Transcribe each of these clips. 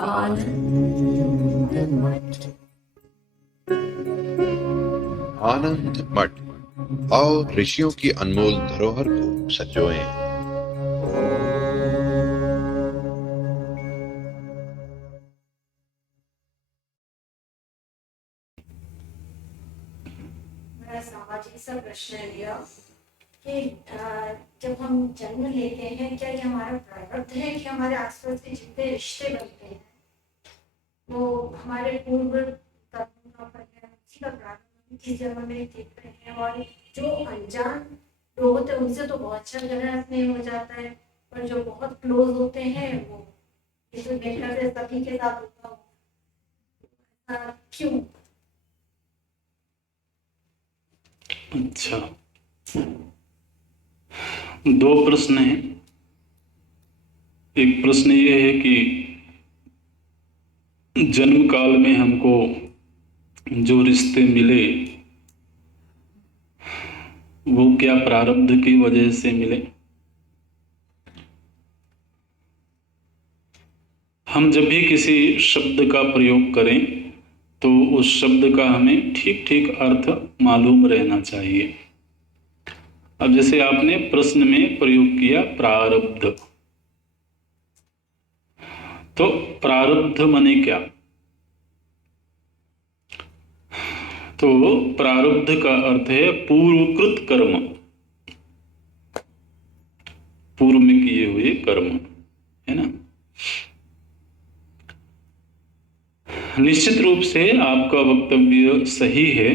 आनंद मठ। आनंद मठ और ऋषियों की अनमोल धरोहर को संजोएं। मेरा सामाजिक सा प्रश्न है भैया कि जब हम जन्म लेते हैं, क्या ये हमारा प्रारब्ध है कि हमारे आसपास के जितने रिश्ते बनते हैं वो हमारे पूर्व कर्मों का फल है, उसी का प्रारब्ध इस जन्म में देख रहे हैं। और जो अनजान लोग होते हैं उनसे तो बहुत अच्छा गहरा स्नेह हो जाता है, पर जो बहुत क्लोज होते हैं वो ये तो देखने से सभी के साथ होता हो, क्यों? अच्छा, दो प्रश्न हैं। एक प्रश्न ये है कि जन्म काल में हमको जो रिश्ते मिले वो क्या प्रारब्ध की वजह से मिले। हम जब भी किसी शब्द का प्रयोग करें तो उस शब्द का हमें ठीक ठीक अर्थ मालूम रहना चाहिए। अब जैसे आपने प्रश्न में प्रयोग किया प्रारब्ध, तो प्रारब्ध माने क्या? तो प्रारब्ध का अर्थ है पूर्वकृत कर्म, पूर्व में किए हुए कर्म, है ना। निश्चित रूप से आपका वक्तव्य सही है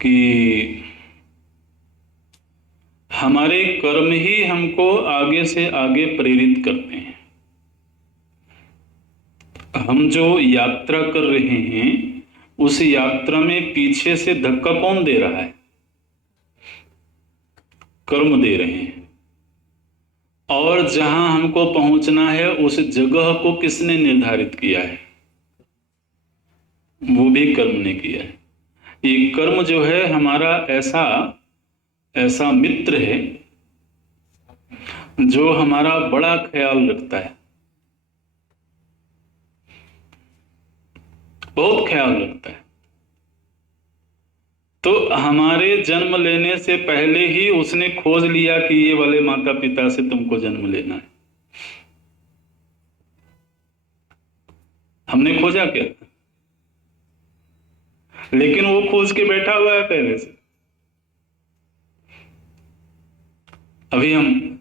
कि हमारे कर्म ही हमको आगे से आगे प्रेरित करते हैं। हम जो यात्रा कर रहे हैं उस यात्रा में पीछे से धक्का कौन दे रहा है? कर्म दे रहे हैं। और जहां हमको पहुंचना है उस जगह को किसने निर्धारित किया है? वो भी कर्म ने किया है। ये कर्म जो है हमारा ऐसा मित्र है जो हमारा बड़ा ख्याल रखता है, बहुत ख्याल रखता है। तो हमारे जन्म लेने से पहले ही उसने खोज लिया कि ये वाले माता पिता से तुमको जन्म लेना है। हमने खोजा क्या? लेकिन वो खोज के बैठा हुआ है पहले से। अभी हम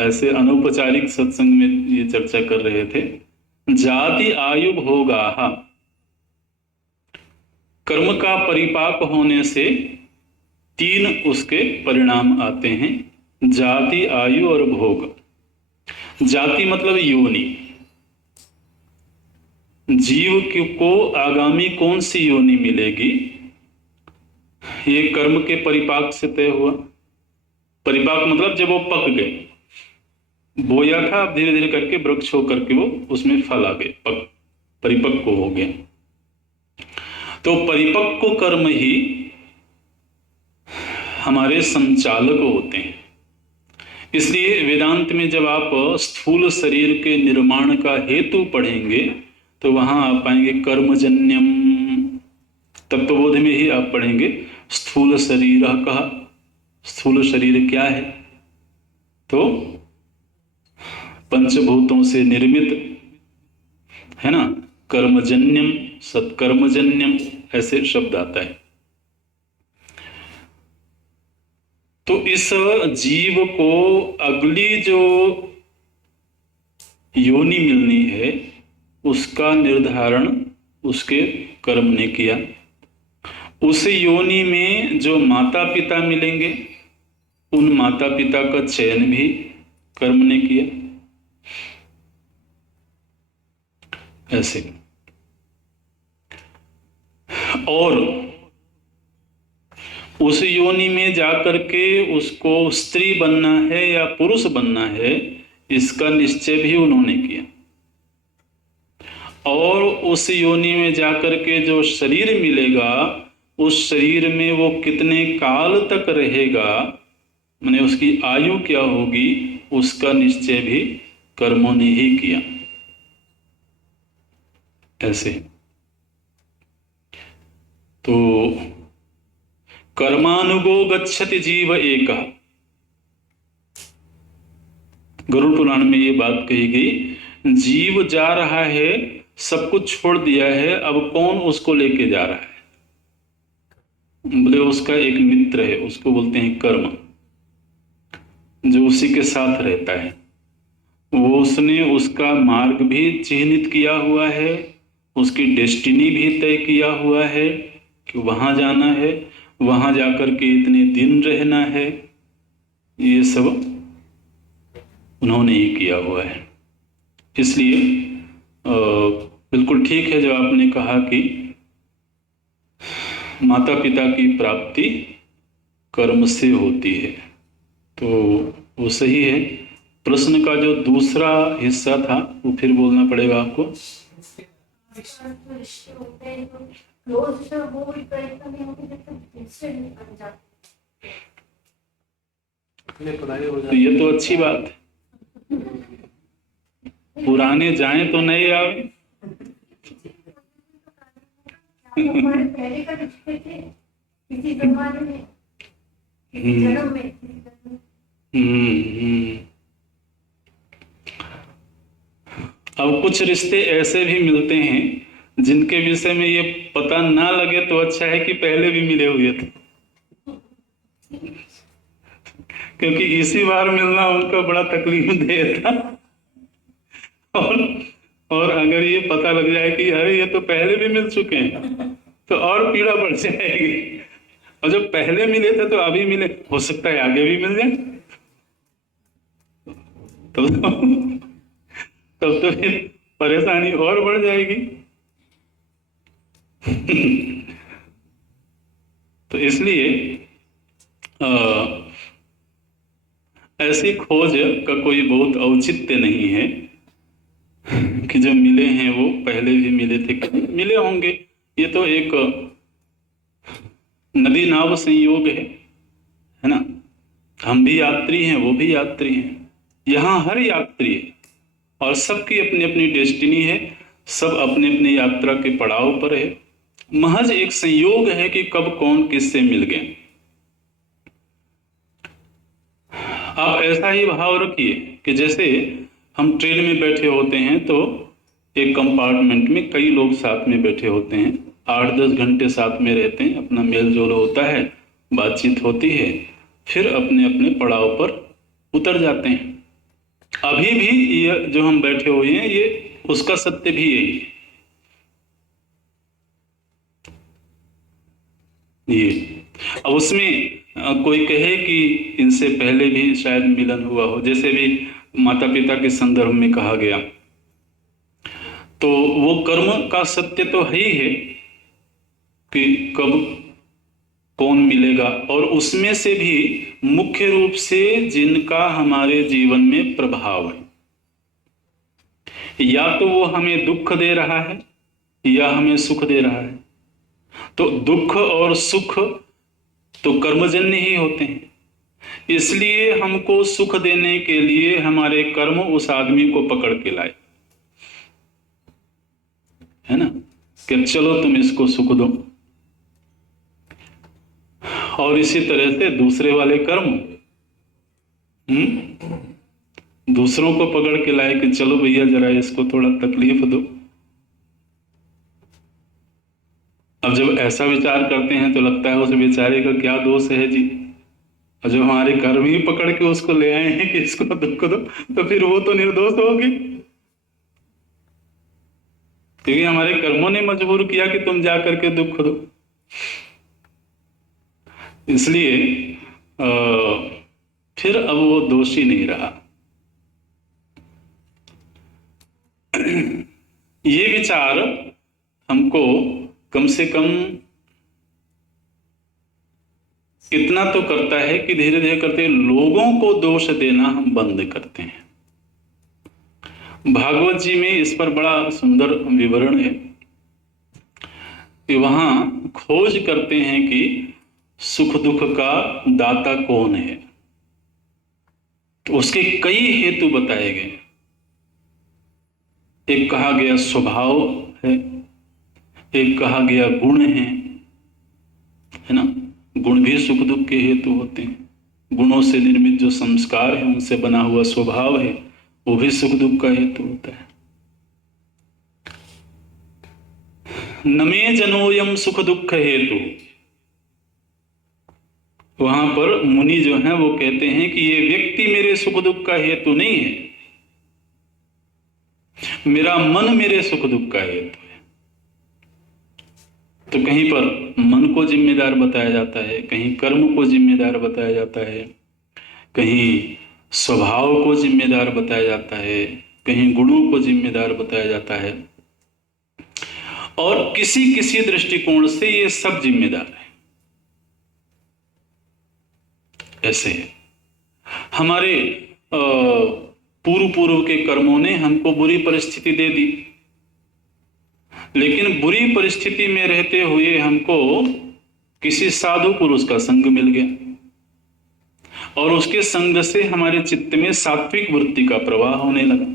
ऐसे अनौपचारिक सत्संग में ये चर्चा कर रहे थे, जाति आयु भोगाः, कर्म का परिपाक होने से तीन उसके परिणाम आते हैं, जाति आयु और भोग। जाति मतलब योनि, जीव को आगामी कौन सी योनि मिलेगी ये कर्म के परिपाक से तय हुआ। परिपाक मतलब जब वो पक गए, बोया था, अब धीरे धीरे करके वृक्ष होकर के वो उसमें फल आ गए, परिपक्व हो गए। तो परिपक्व कर्म ही हमारे संचालक होते हैं। इसलिए वेदांत में जब आप स्थूल शरीर के निर्माण का हेतु पढ़ेंगे तो वहां आप पाएंगे कर्मजन्यम। तत्वबोध में ही आप पढ़ेंगे स्थूल शरीर कहा। स्थूल शरीर क्या है? तो पंचभूतों से निर्मित है ना। कर्मजन्यम, सत्कर्मजन्यम, ऐसे शब्द आता है। तो इस जीव को अगली जो योनि मिलनी है उसका निर्धारण उसके कर्म ने किया। उस योनि में जो माता पिता मिलेंगे उन माता पिता का चयन भी कर्म ने किया। ऐसे और उस योनि में जाकर के उसको स्त्री बनना है या पुरुष बनना है इसका निश्चय भी उन्होंने किया। और उस योनि में जाकर के जो शरीर मिलेगा उस शरीर में वो कितने काल तक रहेगा, माने उसकी आयु क्या होगी, उसका निश्चय भी कर्मों ने ही किया। ऐसे। तो कर्मानुगो गच्छति जीव एक, गरुड़ पुराण में ये बात कही गई, जीव जा रहा है, सब कुछ छोड़ दिया है, अब कौन उसको लेके जा रहा है? बोले उसका एक मित्र है, उसको बोलते हैं कर्म, जो उसी के साथ रहता है। वो उसने उसका मार्ग भी चिन्हित किया हुआ है, उसकी डेस्टिनी भी तय किया हुआ है कि वहां जाना है, वहां जाकर के इतने दिन रहना है, ये सब उन्होंने ही किया हुआ है। इसलिए बिल्कुल ठीक है जो आपने कहा कि माता पिता की प्राप्ति कर्म से होती है, तो वो सही है। प्रश्न का जो दूसरा हिस्सा था वो फिर बोलना पड़ेगा आपको। रिश्ते होते हैं तो क्लोज वो भी प्रयत्न नहीं होते जब तक दूसरे नहीं बन जाते। तो ये तो अच्छी बात है, पुराने जाएं तो नए आवे। हमारे पहले का रिश्ते थे किसी जमाने में, किसी जन्म में, किसी जन्म में। अब कुछ रिश्ते ऐसे भी मिलते हैं जिनके विषय में ये पता ना लगे तो अच्छा है कि पहले भी मिले हुए थे, क्योंकि इसी बार मिलना उनको बड़ा तकलीफ देता। और अगर ये पता लग जाए कि अरे ये तो पहले भी मिल चुके हैं तो और पीड़ा बढ़ जाएगी। और जब पहले मिले थे तो अभी मिले, हो सकता है आगे भी मिल जाए, तब तो फिर परेशानी और बढ़ जाएगी। तो इसलिए ऐसी खोज का कोई बहुत औचित्य नहीं है कि जो मिले हैं वो पहले भी मिले थे, मिले होंगे। ये तो एक नदी नाव संयोग है ना। हम भी यात्री हैं, वो भी यात्री हैं, यहाँ हर यात्री है और सबकी अपनी अपनी डेस्टिनी है, सब अपने अपने यात्रा के पड़ाव पर है। महज एक संयोग है कि कब कौन किससे मिल गए। आप ऐसा ही भाव रखिए कि जैसे हम ट्रेन में बैठे होते हैं तो एक कंपार्टमेंट में कई लोग साथ में बैठे होते हैं, 8-10 घंटे साथ में रहते हैं, अपना मेल जोल होता है, बातचीत होती है, फिर अपने अपने पड़ाव पर उतर जाते हैं। अभी भी ये जो हम बैठे हुए हैं ये उसका सत्य भी यही है। ये अब उसमें कोई कहे कि इनसे पहले भी शायद मिलन हुआ हो, जैसे भी माता पिता के संदर्भ में कहा गया, तो वो कर्म का सत्य तो है ही है कि कब कौन मिलेगा, और उसमें से भी मुख्य रूप से जिनका हमारे जीवन में प्रभाव है, या तो वो हमें दुख दे रहा है या हमें सुख दे रहा है। तो दुख और सुख तो कर्मजन्य ही होते हैं, इसलिए हमको सुख देने के लिए हमारे कर्म उस आदमी को पकड़ के लाए, है ना, कि चलो तुम इसको सुख दो। और इसी तरह से दूसरे वाले कर्म दूसरों को पकड़ के लाए कि चलो भैया जरा इसको थोड़ा तकलीफ दो। अब जब ऐसा विचार करते हैं तो लगता है उस बेचारे का क्या दोष है जी, और जब हमारे कर्म ही पकड़ के उसको ले आए हैं कि इसको दुख दो, तो फिर वो तो निर्दोष होगी, क्योंकि हमारे कर्मों ने मजबूर किया कि तुम जा करके दुख दो। इसलिए फिर अब वो दोषी नहीं रहा। ये विचार हमको कम से कम इतना तो करता है कि धीरे धीरे करते लोगों को दोष देना हम बंद करते हैं। भागवत जी में इस पर बड़ा सुंदर विवरण है कि वहां खोज करते हैं कि सुख दुख का दाता कौन है, तो उसके कई हेतु बताए गए। एक कहा गया स्वभाव है, एक कहा गया गुण है ना। गुण भी सुख दुख के हेतु होते हैं। गुणों से निर्मित जो संस्कार है, उनसे बना हुआ स्वभाव है, वो भी सुख दुख का हेतु होता है। नमे जनोयम सुख दुख हेतु, वहां पर मुनि जो है वो कहते हैं कि ये व्यक्ति मेरे सुख दुख का हेतु नहीं है, मेरा मन मेरे सुख दुख का हेतु है। तो कहीं पर मन को जिम्मेदार बताया जाता है, कहीं कर्म को जिम्मेदार बताया जाता है, कहीं स्वभाव को जिम्मेदार बताया जाता है, कहीं गुणों को जिम्मेदार बताया जाता है, और किसी किसी दृष्टिकोण से ये सब जिम्मेदार है। ऐसे हमारे पूर्व के कर्मों ने हमको बुरी परिस्थिति दे दी, लेकिन बुरी परिस्थिति में रहते हुए हमको किसी साधु पुरुष का संग मिल गया और उसके संग से हमारे चित्त में सात्विक वृत्ति का प्रवाह होने लगा।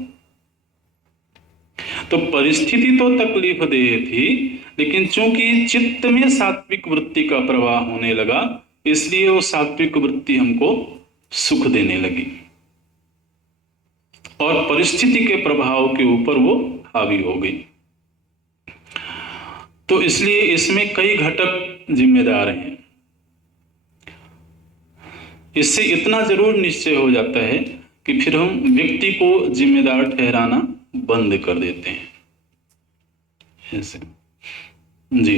तो परिस्थिति तो तकलीफ देह थी, लेकिन चूंकि चित्त में सात्विक वृत्ति का प्रवाह होने लगा, इसलिए वो सात्विक वृत्ति हमको सुख देने लगी और परिस्थिति के प्रभाव के ऊपर वो हावी हो गई। तो इसलिए इसमें कई घटक जिम्मेदार हैं। इससे इतना जरूर निश्चय हो जाता है कि फिर हम व्यक्ति को जिम्मेदार ठहराना बंद कर देते हैं। ऐसे जी।